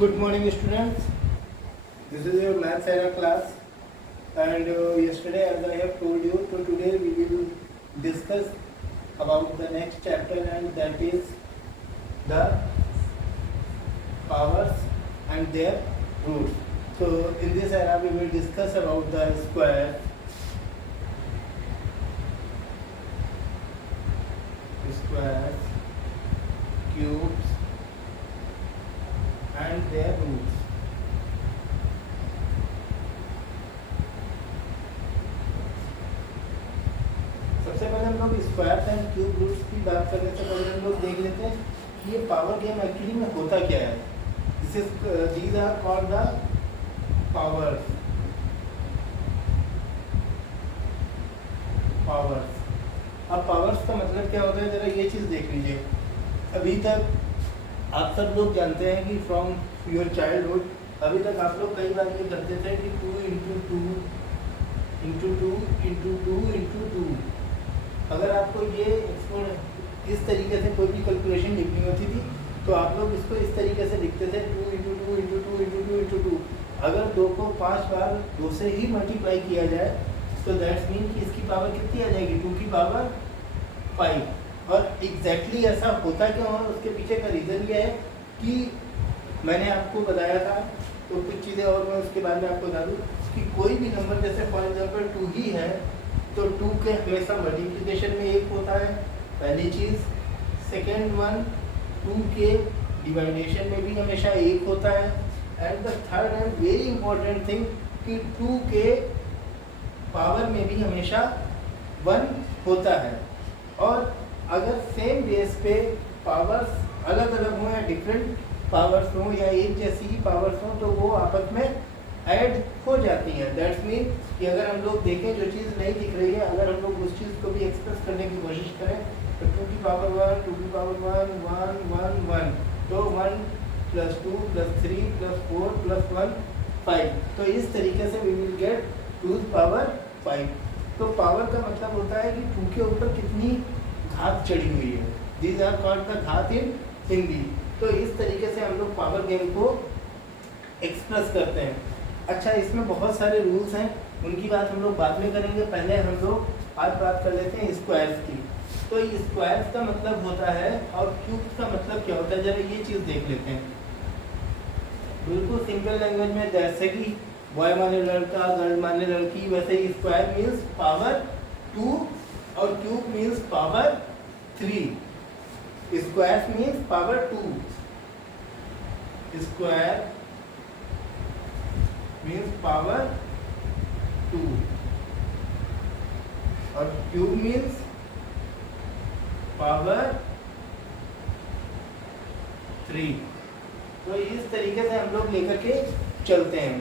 Good morning, students. This is your maths era class, and yesterday, as I have told you, so today we will discuss about the next chapter, and that is the powers and their roots. So in this era, we will discuss about the square, squares, cubes, and their roots. सबसे पहले हम लोग squares and cube roots की बात करने से पहले हम लोग देख लेते हैं कि ये पावर गेम एक्चुअली में होता क्या है. These are called the powers. अब पावर्स का मतलब क्या होता है, जरा ये चीज़ देख लीजिए. अभी तक आप सब लोग जानते हैं कि फ्रॉम योर चाइल्डहुड अभी तक आप लोग कई बार ये करते थे कि 2 × 2 × 2 × 2 × 2. अगर आपको ये इस तरीके से कोई भी कैलकुलेशन लिखनी होती थी तो आप लोग इसको इस तरीके से लिखते थे 2 × 2 × 2 × 2 × 2. अगर 2 को 5 बार 2 से ही मल्टीप्लाई किया जाए तो दैट्स मीन कि इसकी पावर कितनी आ जाएगी, 2 की पावर 5. और एग्जैक्टली ऐसा होता क्यों है, उसके पीछे का रीज़न ये है कि मैंने आपको बताया था. तो कुछ चीज़ें और मैं उसके बाद में आपको बता दूँ कि कोई भी नंबर जैसे फॉर एग्जांपल 2 ही है तो 2 के हमेशा मल्टीप्लिकेशन में 1 होता है, पहली चीज़. सेकेंड वन, 2 के डिवाइडेशन में भी हमेशा 1 होता है. And the third and very important thing कि 2 के पावर में भी हमेशा 1 होता है. और अगर सेम बेस पे पावर्स अलग अलग हों या डिफरेंट पावर्स हों या एक जैसी ही पावर्स हों तो वो आपस में ऐड हो जाती हैं. दैट्स मीन कि अगर हम लोग देखें जो चीज़ नहीं दिख रही है, अगर हम लोग उस चीज़ को भी एक्सप्रेस करने की कोशिश करें तो 2 की पावर 1, 2 की पावर 1, 1, 1, 1. तो 1 + 2 + 3 + 4 + 1 5. तो इस तरीके से वी विल गेट 2 पावर 5. तो पावर का मतलब होता है कि 2 के ऊपर कितनी घात चढ़ी हुई है. दीज आर कॉल्ड द घात इन हिंदी. तो इस तरीके से हम लोग पावर गेम को एक्सप्रेस करते हैं. अच्छा, इसमें बहुत सारे रूल्स हैं, उनकी बात हम लोग बाद में करेंगे. पहले हम लोग आज बात कर लेते हैं स्क्वायर्स की. तो स्क्वायर्स का मतलब होता है और क्यूब्स का मतलब क्या होता है, जरा ये चीज़ देख लेते हैं बिल्कुल सिंपल लैंग्वेज में. जैसे कि बॉय माने लड़का, गर्ल माने लड़की, वैसे ही स्क्वायर मीन्स पावर 2 और cube means power 3. Square means power 2. Square means power 2 और क्यूब मीन्स पावर 3. तो इस तरीके से हम लोग लेकर के चलते हैं.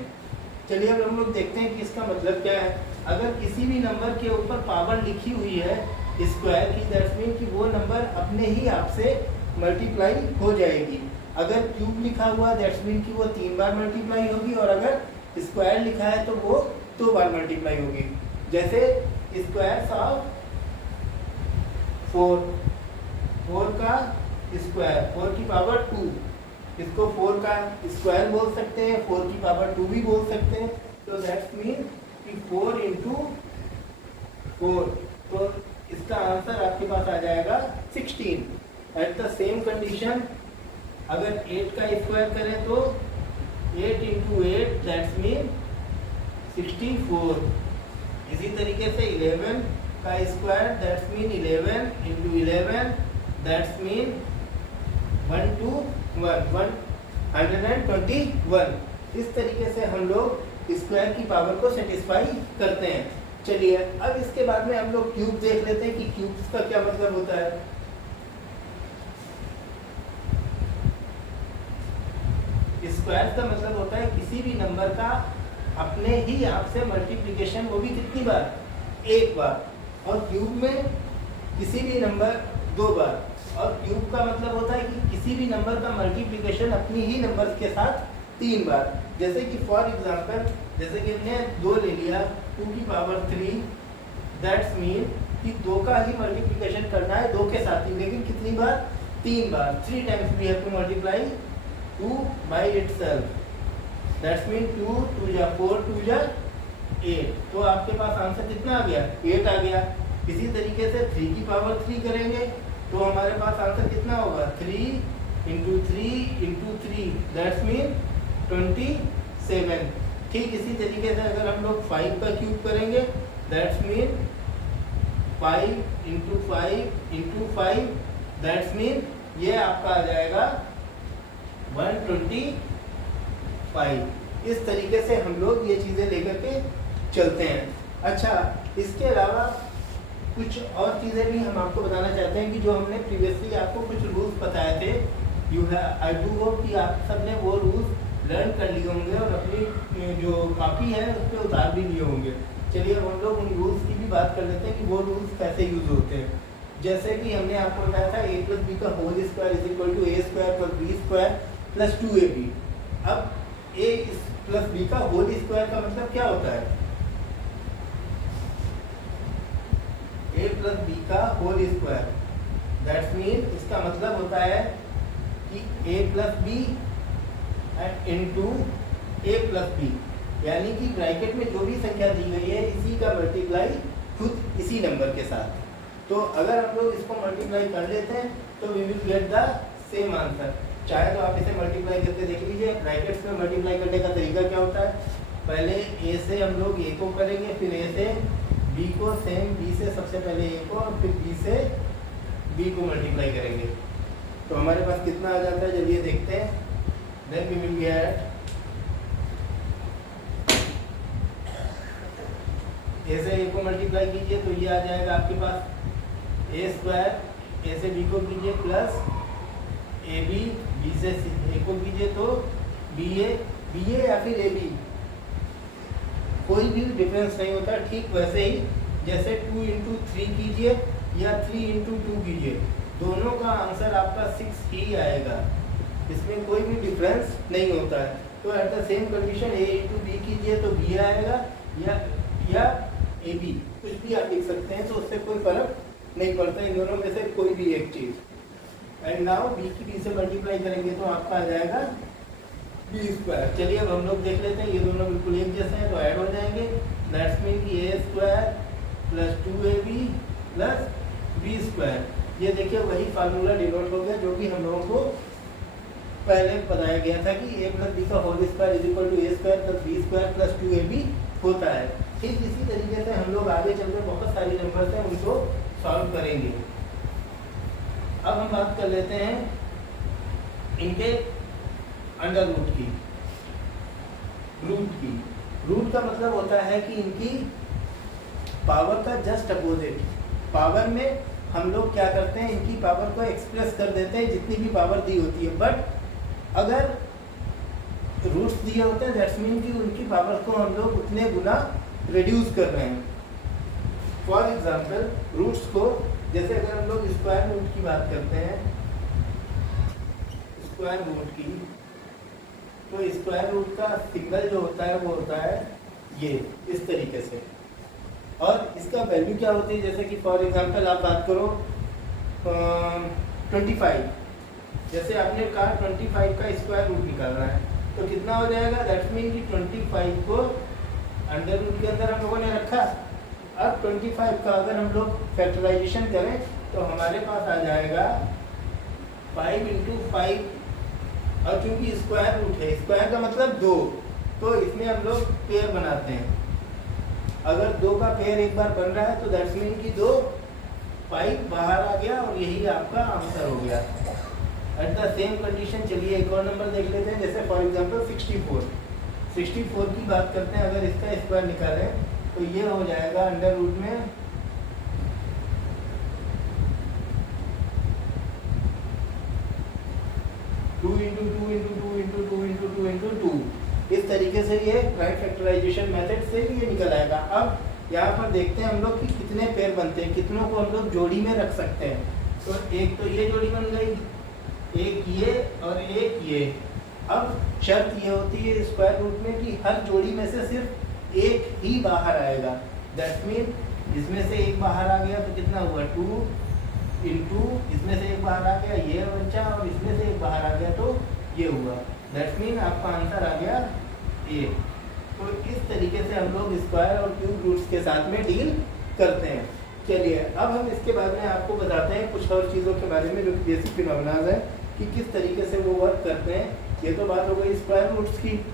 चलिए अब हम लोग देखते हैं कि इसका मतलब क्या है. अगर किसी भी नंबर के ऊपर पावर लिखी हुई है स्क्वायर की, दैट्स मीन कि वो नंबर अपने ही आप से मल्टीप्लाई हो जाएगी. अगर क्यूब लिखा हुआ दैट्स मीन कि वो 3 बार मल्टीप्लाई होगी, और अगर स्क्वायर लिखा है तो वो 2 बार मल्टीप्लाई होगी. जैसे स्क्वायर्स ऑफ 4 का स्क्वायर, 4 की पावर 2, इसको 4 का स्क्वायर बोल सकते हैं, 4 की पावर 2 भी बोल सकते हैं. तो दैट्स मीन कि 4 × 4. तो इसका आंसर आपके पास आ जाएगा 16. एट द सेम कंडीशन अगर 8 का स्क्वायर करें तो 8 × 8 दैट्स मीन 64. इसी तरीके से 11 का square that's mean 11 × 11 that's mean 121. इस तरीके से हम लोग स्क्वायर की पावर को सेटिस्फाई करते हैं. चलिए अब इसके बाद में हम लोग क्यूब देख लेते हैं कि क्यूब्स का क्या मतलब होता है. स्क्वायर का मतलब होता है किसी भी नंबर का अपने ही आप से मल्टीप्लिकेशन, वो भी कितनी बार, 1 बार. और क्यूब में किसी भी नंबर 2 बार. और क्यूब का मतलब होता है कि किसी भी नंबर का मल्टीप्लिकेशन अपनी ही नंबर्स के साथ 3 बार. जैसे कि फॉर एग्जांपल जैसे कि हमने 2 ले लिया, 2 की पावर 3, दैट्स मीन कि 2 का ही मल्टीप्लिकेशन करना है 2 के साथ ही, लेकिन कितनी बार, 3 बार. 3 times we have to multiply 2 by itself, that's mean 2 2 जा 4 2 जा 8, तो आपके पास आंसर कितना आ गया 8 आ गया। इसी तरीके से 3 की पावर 3 करेंगे तो हमारे पास आंसर कितना होगा 3 इंटू 3 दैट्स मीन 27। ठीक इसी तरीके से अगर हम लोग 5 का क्यूब करेंगे that's mean 5 into 5 that's mean ये आपका आ जाएगा 125। इस तरीके से हम लोग ये चीज़ें लेकर के चलते हैं। अच्छा, इसके अलावा कुछ और चीज़ें भी हम आपको बताना चाहते हैं कि जो हमने प्रीवियसली आपको कुछ रूल्स बताए थे, आई डू होप कि आप सब ने वो रूल्स लर्न कर लिए होंगे और अपनी जो कॉपी है उस पर उतार भी लिए होंगे। चलिए अब हम लोग उन रूल्स की भी बात कर लेते हैं कि वो रूल्स कैसे यूज़ होते हैं। जैसे कि हमने आपको बताया था a प्लस बी का whole square is equal to A square plus B square plus 2ab। अब a प्लस बी का होल स्क्वायर का मतलब क्या होता है, a प्लस बी का होल स्क्वायर, दैट्स मीन इसका मतलब होता है कि a plus B into a plus B, यानी कि ब्रैकेट में जो भी संख्या दी गई है इसी का मल्टीप्लाई खुद इसी नंबर के साथ। तो अगर हम लोग इसको मल्टीप्लाई कर लेते हैं तो we will get the same answer. चाहे तो आप इसे मल्टीप्लाई करके देख लीजिए। ब्रैकेट्स में मल्टीप्लाई करने का तरीका क्या होता है, पहले a से हम लोग a को करेंगे, फिर a से b को, सेम b से सबसे पहले a को और फिर b से b को मल्टीप्लाई करेंगे। तो हमारे पास कितना आ जाता है चलिए देखते हैं। Then we will get a से a को मल्टीप्लाई कीजिए तो ये आ जाएगा आपके पास a स्क्वायर, a से b को कीजिए प्लस ab, b से a को कीजिए तो ba या फिर ab, कोई भी डिफरेंस नहीं होता। ठीक वैसे ही जैसे 2 इंटू 3 कीजिए या 3 इंटू 2 कीजिए, दोनों का आंसर आपका 6 ही आएगा, इसमें कोई भी डिफरेंस नहीं होता है। तो at the same condition a into B कीजिए तो b आएगा या ab, कुछ भी आप लिख सकते हैं, तो उससे कोई फर्क नहीं पड़ता, इन दोनों में से कोई भी एक चीज़। एंड नाउ b की b से मल्टीप्लाई करेंगे तो आपका आ जाएगा b स्क्वायर। चलिए अब हम लोग देख लेते हैं, ये दोनों बिल्कुल एक जैसे हैं तो ऐड हो जाएंगे, दैट्स मीन कि a square plus 2ab plus b square. ये देखिए वही फार्मूला डिनोट हो गया जो कि हम लोगों को पहले बताया गया था कि a प्लस b का whole square is equal to a square plus b square plus 2ab होता है। ठीक इसी तरीके से हम लोग आगे चलकर बहुत सारी नंबर्स हैं उनको सॉल्व करेंगे। अब हम बात कर लेते हैं इनके अंडर रूट की। रूट का मतलब होता है कि इनकी पावर का जस्ट अपोजिट। पावर में हम लोग क्या करते हैं, इनकी पावर को एक्सप्रेस कर देते हैं जितनी भी पावर दी होती है, बट अगर रूट्स दिए होते हैं दैट्स मीन कि उनकी पावर को हम लोग उतने गुना रिड्यूस कर रहे हैं। फॉर एग्जाम्पल रूट्स को, जैसे अगर हम लोग स्क्वायर रूट की बात करते हैं, स्क्वायर रूट की, तो स्क्वायर रूट का सिंबल जो होता है वो होता है ये इस तरीके से, और इसका वैल्यू क्या होती है, जैसे कि फॉर एग्जांपल आप बात करो 25, जैसे आपने कहा 25 का स्क्वायर रूट निकालना है तो कितना हो जाएगा, दैट्स मीन कि 25 को अंडर रूट के अंदर हम लोगों ने रखा। अब 25 का अगर हम लोग फैक्टराइजेशन करें तो हमारे पास आ जाएगा 5 इंटू 5, और चूंकि स्क्वायर रूट है, स्क्वायर का मतलब 2, तो इसमें हम लोग पेयर बनाते हैं। अगर 2 का पेयर एक बार बन रहा है तो दैट्स मीन कि 2 5 बाहर आ गया और यही आपका आंसर हो गया। एट द सेम कंडीशन चलिए एक और नंबर देख लेते हैं, जैसे फॉर एग्जांपल 64 की बात करते हैं। अगर इसका स्क्वायर निकालें तो ये हो जाएगा अंडर रूट में 2 into 2 into 2 into 2 into 2 into 2। इस तरीके से ये राइट फैक्टराइजेशन मेथड से ये निकल आएगा। अब यहाँ पर देखते हैं हम लोग कि कितने पेयर बनते हैं, कितनों को हम लोग जोड़ी में रख सकते हैं। तो एक तो ये जोड़ी बन गई, एक ये और एक ये। अब शर्त ये होती है स्क्वायर रूट में कि हर जोड़ी में से सिर्फ एक ही बाहर आएगा। दैट्स मीन इसमें से एक बाहर आ गया तो कितना हुआ 2 इंटू इसमें से एक बाहर आ गया ये बच्चा, और इसमें से एक बाहर आ गया तो ये हुआ, दैट मीन आपका आंसर आ गया ए। तो इस तरीके से हम लोग स्क्वायर और क्यूब रूट्स के साथ में डील करते हैं। चलिए अब हम इसके बाद में आपको बताते हैं कुछ और चीज़ों के बारे में जो कि बेसिक फिनोमेना है कि किस तरीके से वो वर्क करते हैं। ये तो बात हो गई स्क्वायर रूट्स की।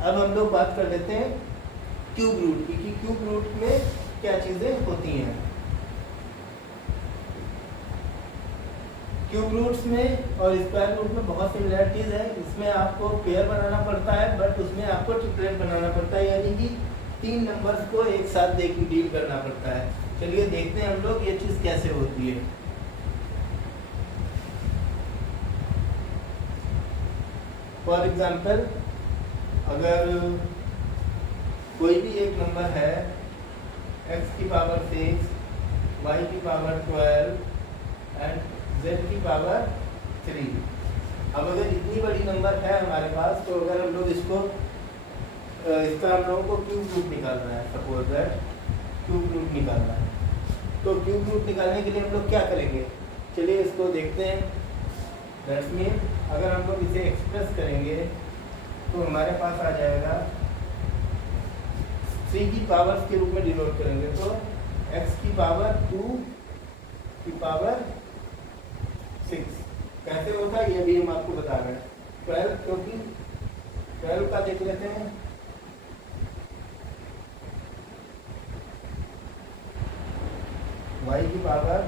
अब हम लोग बात कर लेते हैं क्यूब रूट की कि क्यूब रूट में क्या चीज़ें होती हैं। क्यूब रूट्स में और स्क्वायर रूट में बहुत सिमिलरिटीज है। इसमें आपको पेयर बनाना पड़ता है, बट उसमें आपको ट्रिपलेट बनाना पड़ता है, यानी कि 3 नंबर्स को एक साथ डील करना पड़ता है। चलिए देखते हैं हम लोग ये चीज़ कैसे होती है। फॉर एग्जाम्पल, अगर कोई भी एक नंबर है x की पावर 6, y की पावर 12 एंड z की पावर 3। अब अगर इतनी बड़ी नंबर है हमारे पास, तो अगर हम लोग इसका हम लोगों को क्यूब रूट निकालना है, सपोज दैट क्यूब रूट निकालना है, तो क्यूब रूट निकालने के लिए हम लोग क्या करेंगे, चलिए इसको देखते हैं। दैट्स मीन अगर हम लोग इसे एक्सप्रेस करेंगे तो हमारे पास आ जाएगा 3 की पावर्स के रूप में डिनोट करेंगे, तो x की पावर 2 की पावर 6 कैसे होता है ये भी हम आपको बता रहे हैं। 12, क्योंकि 12 का देख लेते हैं। y की पावर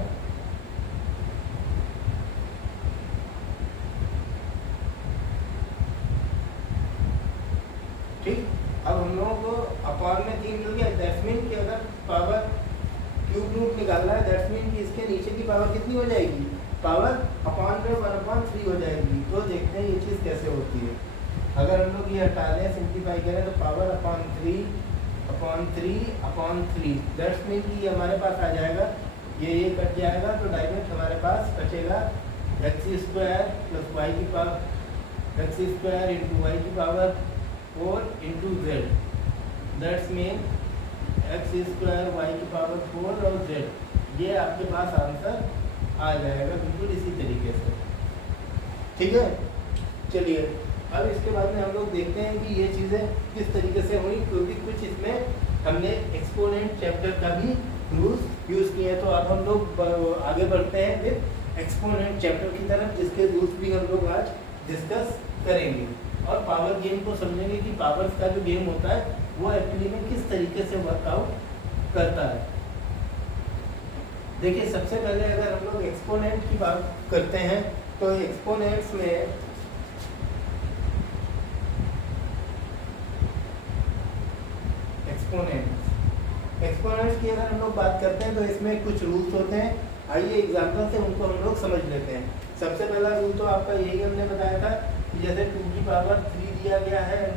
ठीक। अब हम लोगों को अपॉन में 3 मिल गया, दैट्स मीन कि अगर पावर क्यूब रूट निकालना है, दैट्स मीन कि इसके नीचे की पावर कितनी हो जाएगी, पावर अपॉन में 1/3 हो जाएगी। तो देखते हैं ये चीज़ कैसे होती है। अगर हम लोग ये हटा दें, सिंप्लीफाई करें, तो पावर अपॉन 3 दैट्स मीन कि ये हमारे पास आ जाएगा, ये कट जाएगा, तो डायरेक्ट हमारे पास बचेगा x² प्लस y की पावर x² इंटू वाई की power 4 into z, that's mean x² y की पावर 4 और z। ये आपके पास आंसर आ जाएगा बिल्कुल इसी तरीके से। ठीक है, चलिए अब इसके बाद में हम लोग देखते हैं कि ये चीज़ें किस तरीके से हुई, क्योंकि कुछ इसमें हमने एक्सपोनेंट चैप्टर का भी रूल्स यूज़ किए हैं। तो अब हम लोग आगे बढ़ते हैं फिर एक्सपोनेंट चैप्टर की तरफ, जिसके रूल्स भी हम लोग आज डिस्कस करेंगे और पावर गेम को समझेंगे कि पावर्स का जो गेम होता है वो एक्चुअली में किस तरीके से वर्कआउट करता है। देखिए सबसे पहले अगर हम लोग एक्सपोनेंट की बात करते हैं, तो एक्सपोनेंट्स में एक्सपोनेंट्स की अगर हम लोग बात करते हैं तो इसमें कुछ रूल्स होते हैं। आइए एग्जाम्पल से उनको हम लोग समझ लेते हैं। सबसे पहला रूल तो आपका यही हमने बताया था कि जैसे 2 की पावर 3 दिया गया है,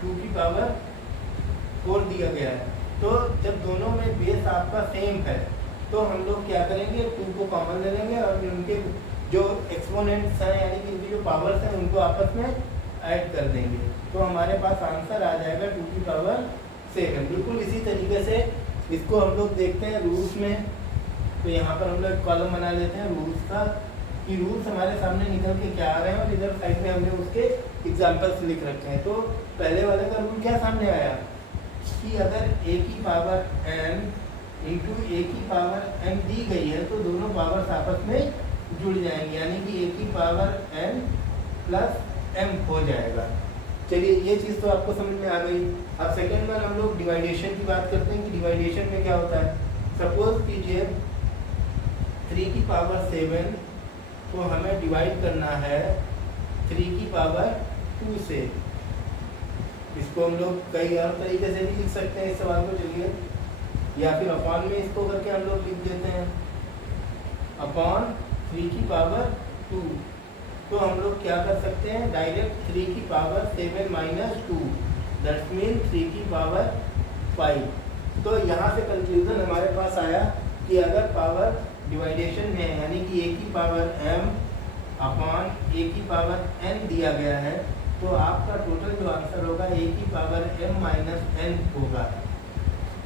2 की पावर 4 दिया गया है, तो जब दोनों में बेस आपका सेम है तो हम लोग क्या करेंगे, 2 को कॉमन ले लेंगे और उनके जो एक्सपोनेंट्स हैं यानी कि इनकी जो पावर्स हैं उनको आपस में ऐड कर देंगे, तो हमारे पास आंसर आ जाएगा 2 की पावर 7। बिल्कुल इसी तरीके से इसको हम लोग देखते हैं रूल्स में। तो यहाँ पर हम लोग कॉलम बना लेते हैं रूल्स का, कि रूल्स हमारे सामने निकल के क्या आ रहे हैं और इधर साइड में हमने उसके एग्जाम्पल्स लिख रखे हैं। तो पहले वाले का रूल क्या सामने आया कि अगर a की पावर n इंटू a की पावर m दी गई है तो दोनों पावर्स आपस में जुड़ जाएंगे, यानी कि a की पावर n प्लस m हो जाएगा। चलिए ये चीज़ तो आपको समझ में आ गई। अब सेकेंड बार हम लोग डिवाइडेशन की बात करते हैं कि डिवाइडेशन में क्या होता है। सपोज कीजिए 3 की पावर 7 तो हमें डिवाइड करना है 3 की पावर 2 से। इसको हम लोग कई और तरीके से भी लिख सकते हैं इस सवाल को, चलिए, या फिर अपॉन में इसको करके हम लोग लिख देते हैं अपॉन 3 की पावर 2। तो हम लोग क्या कर सकते हैं, डायरेक्ट 3 की पावर 7 माइनस 2 दैट्स मीन 3 की पावर 5। तो यहाँ से कंक्लूजन हमारे पास आया कि अगर पावर डिवाइडेशन में यानी कि a की पावर m अपॉन a की पावर n दिया गया है तो आपका टोटल जो आंसर होगा a की पावर m माइनस n होगा।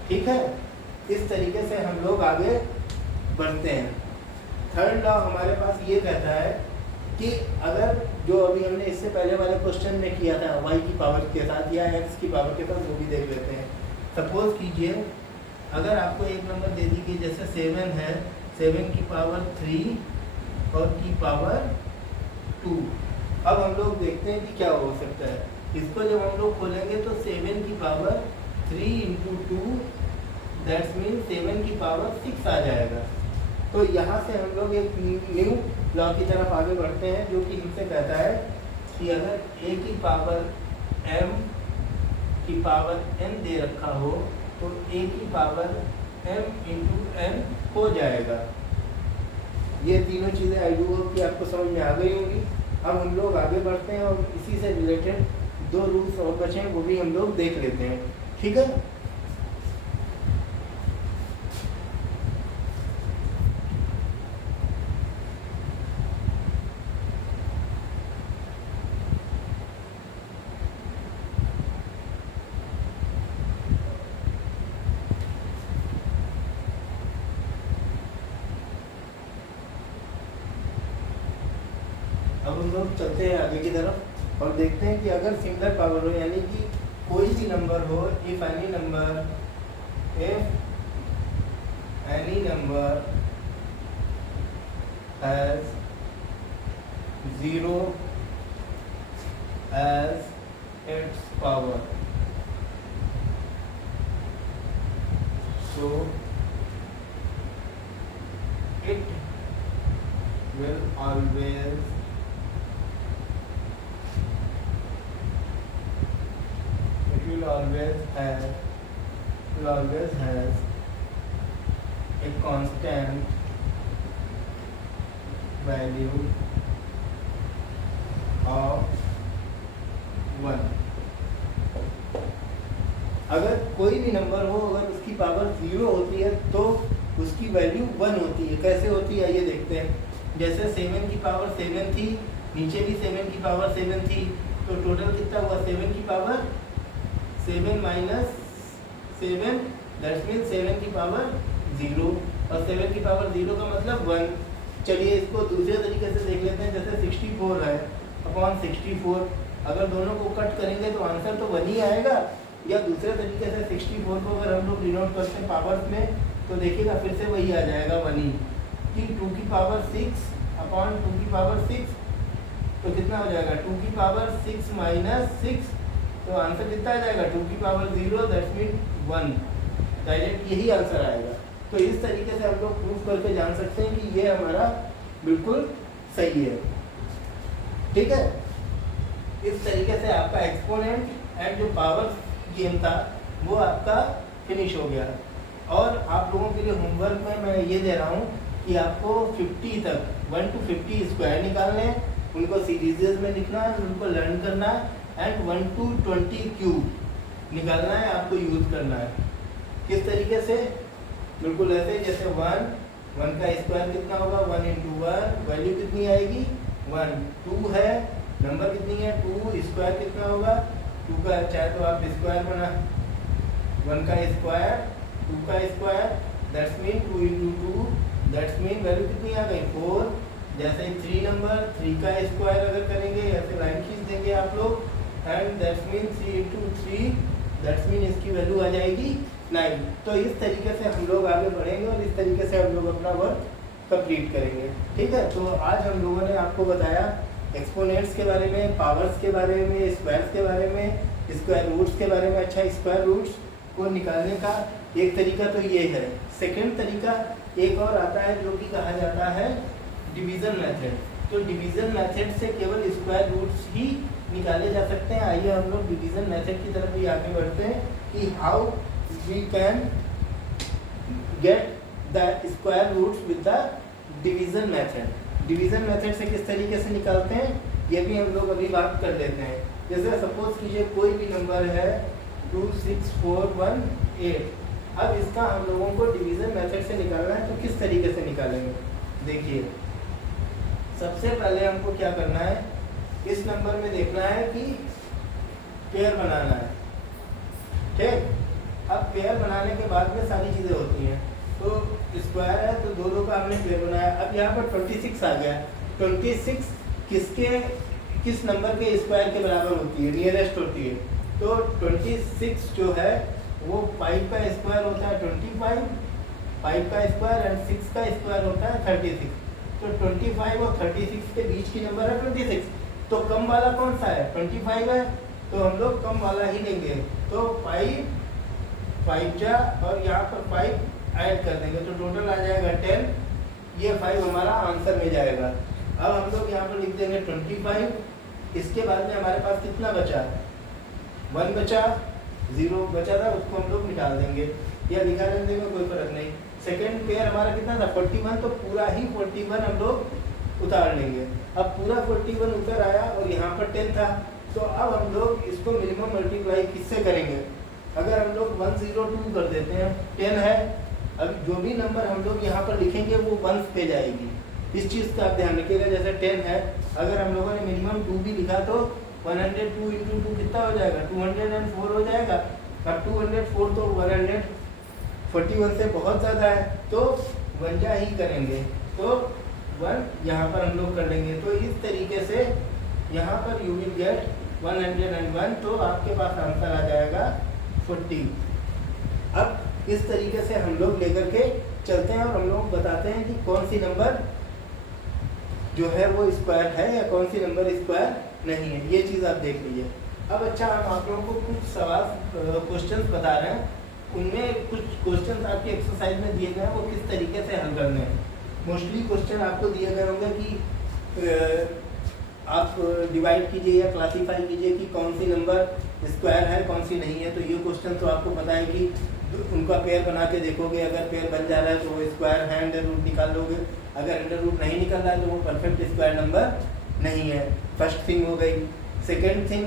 ठीक है, इस तरीके से हम लोग आगे बढ़ते हैं। थर्ड लॉ हमारे पास ये कहता है कि अगर जो अभी हमने इससे पहले वाले क्वेश्चन में किया था y की पावर के साथ या x की पावर के साथ, वो भी देख लेते हैं। सपोज कीजिए अगर आपको एक नंबर दे दी कि जैसे 7 है, 7 की पावर 3 और की पावर 2। अब हम लोग देखते हैं कि क्या हो सकता है। इसको जब हम लोग खोलेंगे तो 7 की पावर 3 इंटू 2 दैट्स मीन 7 की पावर 6 आ जाएगा। तो यहाँ से हम लोग एक न्यू लॉ की तरफ आगे बढ़ते हैं, जो कि हमसे कहता है कि अगर a की पावर m की पावर n दे रखा हो तो a की पावर m इंटू n हो जाएगा। ये तीनों चीज़ें आई डू होप कि आपको समझ में आ गई होंगी। अब हम लोग आगे बढ़ते हैं और इसी से रिलेटेड 2 रूल्स और बचे हैं, वो भी हम लोग देख लेते हैं। ठीक है, अब हम लोग चलते हैं आगे की तरफ और देखते हैं कि अगर सिमिलर पावर हो, यानी कि कोई भी नंबर हो, if any number has 0 as its power, so it will always has a constant value of 1। अगर कोई भी नंबर हो, अगर उसकी पावर 0 होती है तो उसकी वैल्यू 1 होती है। कैसे होती है ये देखते हैं। जैसे 7 की पावर 7 थी, नीचे भी 7 की पावर 7 थी, तो टोटल कितना हुआ? 7 की पावर 7 माइनस 7 दैट्स मीन 7 की पावर 0, और 7 की पावर 0 का मतलब 1। चलिए इसको दूसरे तरीके से देख लेते हैं। जैसे 64 है अपॉन 64, अगर दोनों को कट करेंगे तो आंसर तो 1 ही आएगा। या दूसरे तरीके से 64 को अगर हम लोग डिनोट करते हैं पावर्स में तो देखिएगा फिर से वही आ जाएगा 1 ही। कि 2 की पावर 6 अपॉन 2 की पावर 6 तो कितना हो जाएगा? 2 की पावर 6 माइनस 6, तो आंसर कितना आ जाएगा? 2 की पावर 0 दैट्स मीन 1। डायरेक्ट यही आंसर आएगा। तो इस तरीके से हम लोग प्रूफ करके जान सकते हैं कि ये हमारा बिल्कुल सही है। ठीक है, इस तरीके से आपका एक्सपोनेंट एंड जो पावर गेम था वो आपका फिनिश हो गया। और आप लोगों के लिए होमवर्क में मैं ये दे रहा हूँ कि आपको 50 तक 1 to 50 स्क्वायर निकालने हैं, उनको सीरीजेस में लिखना है, उनको लर्न करना है, एंड 1 to 20 क्यूब निकालना है, आपको यूज करना है। किस तरीके से? बिल्कुल ऐसे जैसे 1 का स्क्वायर कितना होगा? 1 इंटू 1, वैल्यू कितनी आएगी? 1। 2 है, नंबर कितनी है? 2, स्क्वायर कितना होगा? 2 का, चाहे तो आप स्क्वायर बना 1 का स्क्वायर 2 का square that's mean 2 into 2 that's mean value कितनी आ गई? 4। जैसे 3 नंबर 3 का स्क्वायर अगर करेंगे, ऐसे लाइन खींच देंगे आप लोग, and that's mean 3 into 3 that's mean इसकी वैल्यू आ जाएगी 9। तो इस तरीके से हम लोग आगे बढ़ेंगे और इस तरीके से हम लोग अपना वर्क कंप्लीट करेंगे। ठीक है, तो आज हम लोगों ने आपको बताया एक्सपोनेंट्स के बारे में, पावर्स के बारे में, स्क्वायर्स के बारे में, स्क्वायर रूट्स के बारे में। अच्छा, स्क्वायर रूट्स को निकालने का एक तरीका तो ये है। सेकेंड तरीका एक और आता है जो कि कहा जाता है डिवीज़न मेथड। तो डिवीज़न मेथड से केवल स्क्वायर रूट्स ही निकाले जा सकते हैं। आइए हम लोग डिवीज़न मेथड की तरफ भी आगे बढ़ते हैं कि how we can get the square roots with the division method. Division method से किस तरीके से निकालते हैं ये भी हम लोग अभी बात कर लेते हैं। जैसे सपोज कीजिए कोई भी नंबर है 26418, अब इसका हम लोगों को डिवीज़न मेथड से निकालना है, तो किस तरीके से निकालेंगे? देखिए, सबसे पहले हमको क्या करना है, इस नंबर में देखना है कि पेयर बनाना है। ठीक, अब पेयर बनाने के बाद में सारी चीज़ें होती हैं। तो स्क्वायर है तो दो का हमने पेयर बनाया। अब यहाँ पर 26 आ गया। 26 किसके किस नंबर के स्क्वायर के बराबर होती है, नियरेस्ट होती है। तो 26 जो है वो 5 का स्क्वायर होता है 25, 5 का स्क्वायर एंड 6 का स्क्वायर होता है 36। तो 25 और 36 के बीच की नंबर है 26। तो कम वाला कौन सा है, 25 है, तो हम लोग कम वाला ही लेंगे। तो 5 जा और यहाँ पर 5 ऐड कर देंगे तो टोटल आ जाएगा 10। ये 5 हमारा आंसर में जाएगा। अब हम लोग यहाँ पर लिख देंगे 25। इसके बाद में हमारे पास कितना बचा, 1 बचा, 0 बचा था, उसको हम लोग निकाल देंगे या लिखा देंगे, कोई फर्क नहीं। सेकेंड पेयर हमारा कितना था 41, तो पूरा ही 41 हम लोग उतार लेंगे। अब पूरा 41 उतर आया और यहाँ पर 10 था, तो अब हम लोग इसको मिनिमम मल्टीप्लाई किससे करेंगे। अगर हम लोग 102 कर देते हैं, 10 है, अब जो भी नंबर हम लोग यहाँ पर लिखेंगे वो 1 पे जाएगी। इस चीज़ का आप ध्यान रखिएगा। जैसे 10 है, अगर हम लोगों ने मिनिमम 2 भी लिखा तो 102 इंटू 2 कितना हो जाएगा, 204 हो जाएगा। अब 204 तो 141 से बहुत ज़्यादा है, तो 1 ही करेंगे, तो 1 यहाँ पर हम लोग कर लेंगे। तो इस तरीके से यहाँ पर यू विल गेट 101, तो आपके पास आंसर आ जाएगा 40। अब इस तरीके से हम लोग लेकर के चलते हैं और हम लोग बताते हैं कि कौन सी नंबर जो है वो स्क्वायर है या कौन सी नंबर स्क्वायर नहीं है। ये चीज़ आप देख लीजिए। अब अच्छा, हम आप लोगों को कुछ सवाल क्वेश्चंस बता रहे हैं, उनमें कुछ क्वेश्चंस आपके एक्सरसाइज में दिए गए हैं, वो किस तरीके से हल करने हैं। मोस्टली क्वेश्चन आपको दिए गए होंगे कि आप डिवाइड कीजिए या क्लासीफाई कीजिए कि कौन सी नंबर स्क्वायर है कौन सी नहीं है। तो ये क्वेश्चन तो आपको पता है कि उनका पेयर बना के देखोगे, अगर पेयर बन जा रहा है तो वो स्क्वायर है, अंडर रूट निकाल लोगे। अगर अंडर रूट नहीं निकल रहा है तो वो परफेक्ट स्क्वायर नंबर नहीं है। फर्स्ट थिंग हो गई। सेकेंड थिंग,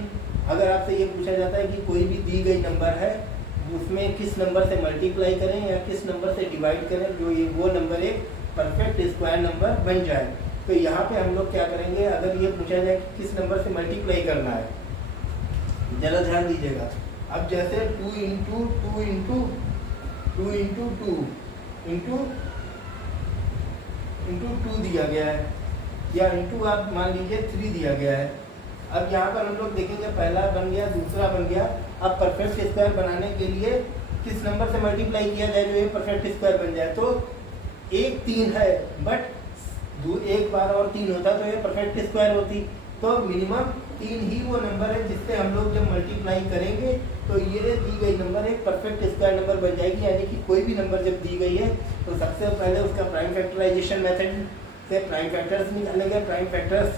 अगर आपसे ये पूछा जाता है कि कोई भी दी गई नंबर है, उसमें किस नंबर से मल्टीप्लाई करें या किस नंबर से डिवाइड करें जो ये वो नंबर एक परफेक्ट स्क्वायर नंबर बन जाए। तो यहाँ पे हम लोग क्या करेंगे, अगर ये पूछा जाए कि किस नंबर से मल्टीप्लाई करना है, जरा ध्यान दीजिएगा। अब जैसे 2 into 2 into 2 into 2 into into 2 दिया गया है, या इंटू आप मान लीजिए 3 दिया गया है। अब यहाँ पर हम लोग देखेंगे, पहला बन गया, दूसरा बन गया। अब परफेक्ट स्क्वायर बनाने के लिए किस नंबर से मल्टीप्लाई किया जाए जो ये परफेक्ट स्क्वायर बन जाए। तो 1 3 है, बट एक बार और 3 होता तो ये परफेक्ट स्क्वायर होती। तो मिनिमम 3 ही वो नंबर है जिससे हम लोग जब मल्टीप्लाई करेंगे तो ये दी गई नंबर एक परफेक्ट स्क्वायर नंबर बन जाएगी। यानी कि कोई भी नंबर जब दी गई है तो सबसे पहले उसका प्राइम फैक्टराइजेशन मेथड से प्राइम फैक्टर्स निकालेंगे। प्राइम फैक्टर्स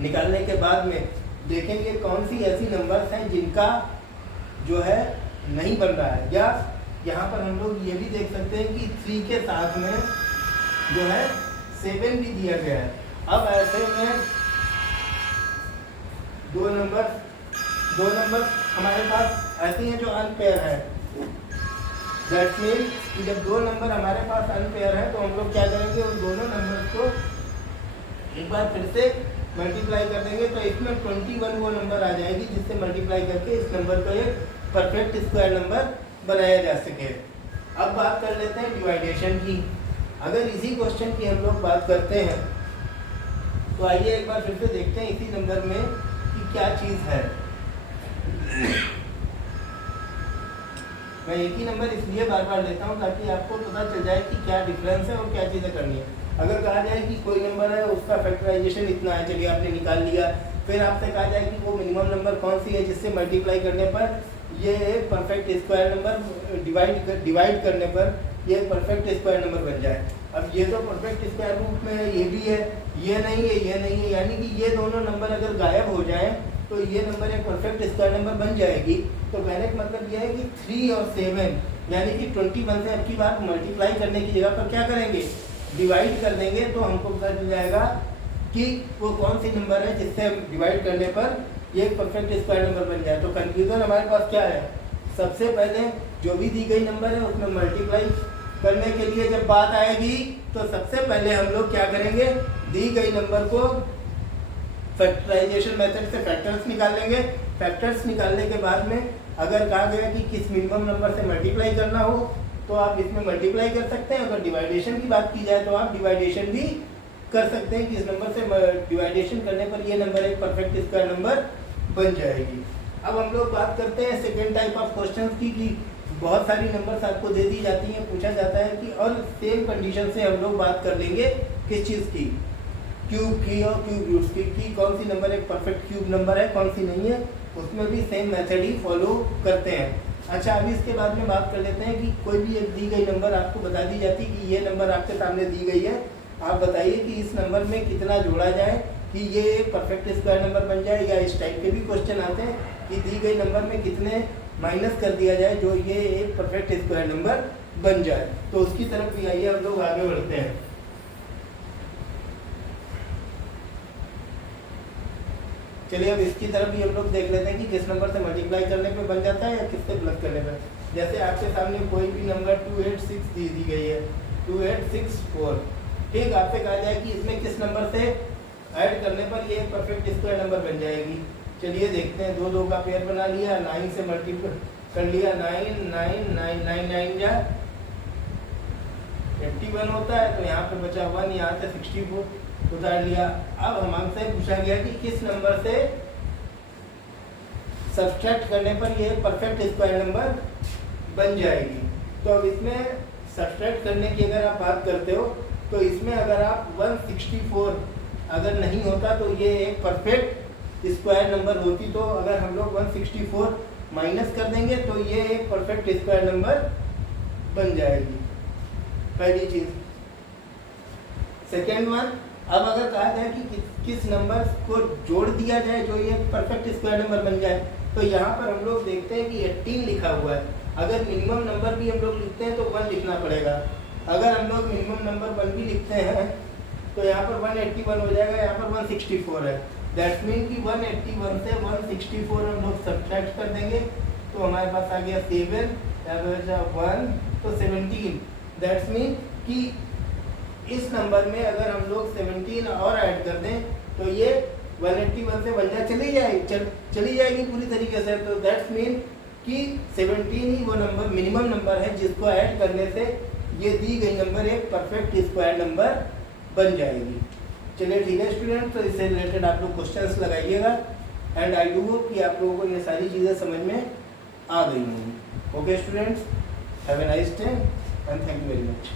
निकालने के बाद में देखेंगे कौन सी ऐसी नंबर्स हैं जिनका जो है नहीं बन रहा है। या यहाँ पर हम लोग ये भी देख सकते हैं कि 3 के साथ में जो है 7 भी दिया गया है। अब ऐसे में दो नंबर हमारे पास ऐसी हैं जो अनपेयर है। दैट मीन कि जब 2 नंबर हमारे पास अनपेयर है तो हम लोग क्या करेंगे, उन दोनों नंबर्स को एक बार फिर से मल्टीप्लाई कर देंगे। तो इसमें 21 वो नंबर आ जाएगी जिससे मल्टीप्लाई करके इस नंबर को एक परफेक्ट स्क्वायर नंबर बनाया जा सके। अब बात कर लेते हैं डिवाइडेशन की। अगर इसी क्वेश्चन की हम लोग बात करते हैं तो आइए एक बार फिर से देखते हैं इसी नंबर में कि क्या चीज़ है। मैं एक ही नंबर इसलिए बार बार लेता हूँ ताकि आपको पता चल जाए कि क्या डिफरेंस है और क्या चीज़ें करनी है। अगर कहा जाए कि कोई नंबर है उसका फैक्टराइजेशन इतना है, चलिए आपने निकाल लिया। फिर आपसे कहा जाए कि वो मिनिमम नंबर कौन सी है जिससे मल्टीप्लाई करने पर ये एक परफेक्ट स्क्वायर नंबर डिवाइड करने पर ये परफेक्ट स्क्वायर नंबर बन जाए। अब ये तो परफेक्ट स्क्वायर रूट में है, ये भी है, ये नहीं है, ये नहीं है, यानी कि ये दोनों नंबर अगर गायब हो जाएं तो ये नंबर एक परफेक्ट स्क्वायर नंबर बन जाएगी। तो कहने का मतलब ये है कि 3 और 7 यानी कि 21 से अब की बात मल्टीप्लाई करने की जगह पर क्या करेंगे, डिवाइड कर देंगे। तो हमको पता चल जाएगा कि वो कौन सी नंबर है जिससे डिवाइड करने पर ये एक परफेक्ट स्क्वायर नंबर बन जाए। तो कंफ्यूजन हमारे पास क्या है, सबसे पहले जो भी दी गई नंबर है उसमें मल्टीप्लाई करने के लिए जब बात आएगी तो सबसे पहले हम लोग क्या करेंगे, दी गई नंबर को फैक्टराइजेशन मेथड से फैक्टर्स निकाल लेंगे। फैक्टर्स निकालने के बाद में अगर कहा गया कि किस मिनिमम नंबर से मल्टीप्लाई करना हो तो आप इसमें मल्टीप्लाई कर सकते हैं। अगर डिवाइडेशन की बात की जाए तो आप डिवाइडेशन भी कर सकते हैं कि इस नंबर से डिवाइडेशन करने पर ये नंबर एक परफेक्ट स्क्वायर नंबर बन जाएगी। अब हम लोग बात करते हैं सेकेंड टाइप ऑफ क्वेश्चंस की कि बहुत सारी नंबर्स आपको दे दी जाती हैं, पूछा जाता है कि और सेम कंडीशन से हम लोग बात कर लेंगे किस चीज़ की, क्यूब की और क्यूब रूट्स की कौन सी नंबर एक परफेक्ट क्यूब नंबर है, कौन सी नहीं है, उसमें भी सेम मेथड ही फॉलो करते हैं। अच्छा, अभी इसके बाद में बात कर लेते हैं कि कोई भी एक दी गई नंबर आपको बता दी जाती है कि ये नंबर आपके सामने दी गई है, आप बताइए कि इस नंबर में कितना जोड़ा जाए कि ये एक परफेक्ट स्क्वायर नंबर बन जाए, या इस टाइप के भी क्वेश्चन आते हैं कि दी गई नंबर में कितने माइनस कर दिया जाए जो ये एक परफेक्ट स्क्वायर नंबर बन जाए। तो उसकी तरफ भी आइए हम लोग आगे बढ़ते हैं। चलिए अब इसकी तरफ भी हम लोग देख लेते हैं कि किस नंबर से मल्टीप्लाई करने पे बन जाता है या किससे प्लस करने पे। जैसे आपके सामने कोई भी नंबर 286 दी गई है, 2864, ठीक, आपसे कहा जाए कि इसमें किस नंबर से ऐड करने पर ये परफेक्ट स्क्वायर नंबर बन जाएगी। चलिए देखते हैं, 2 2 का पेयर बना लिया, 9 से मल्टीप्लाई कर लिया, 9 9 9 9 9 जा 81 होता है, तो यहाँ पे बचा 1, यहाँ से 64 उतार लिया। अब हमसे पूछा गया कि किस नंबर से सब्ट्रैक्ट करने पर यह परफेक्ट स्क्वायर नंबर बन जाएगी। तो अब इसमें सब्ट्रैक्ट करने की अगर आप बात करते हो तो इसमें अगर आप 164 अगर नहीं होता तो ये एक परफेक्ट स्क्वायर नंबर होती, तो अगर हम लोग 164 माइनस कर देंगे तो ये एक परफेक्ट स्क्वायर नंबर बन जाएगी, पहली चीज। सेकेंड वन, अब अगर कहा जाए कि किस नंबर को जोड़ दिया जाए जो ये परफेक्ट स्क्वायर नंबर बन जाए, तो यहाँ पर हम लोग देखते हैं कि 18 लिखा हुआ है। अगर मिनिमम नंबर भी हम लोग लिखते हैं तो 1 लिखना पड़ेगा। अगर हम लोग मिनिमम नंबर 1 भी लिखते हैं तो यहाँ पर 181 हो जाएगा, यहाँ पर 164 है। दैट्स मीन कि 181 से 164 हम लोग सब्ट्रैक्ट कर देंगे तो हमारे पास आ गया 7, 1 तो 17। दैट्स मीन कि इस नंबर में अगर हम लोग 17 और ऐड कर दें तो ये 181 से 1 चली जाएगी पूरी तरीके से। तो दैट्स मीन कि 17 ही वो नंबर मिनिमम नंबर है जिसको ऐड करने से ये दी गई नंबर एक परफेक्ट स्क्वायर नंबर बन जाएगी। चलिए ठीक है स्टूडेंट, तो इससे रिलेटेड आप लोग क्वेश्चंस लगाइएगा एंड आई डू होप कि आप लोगों को ये सारी चीज़ें समझ में आ गई होंगी। Okay students, have a nice day and thank you very much.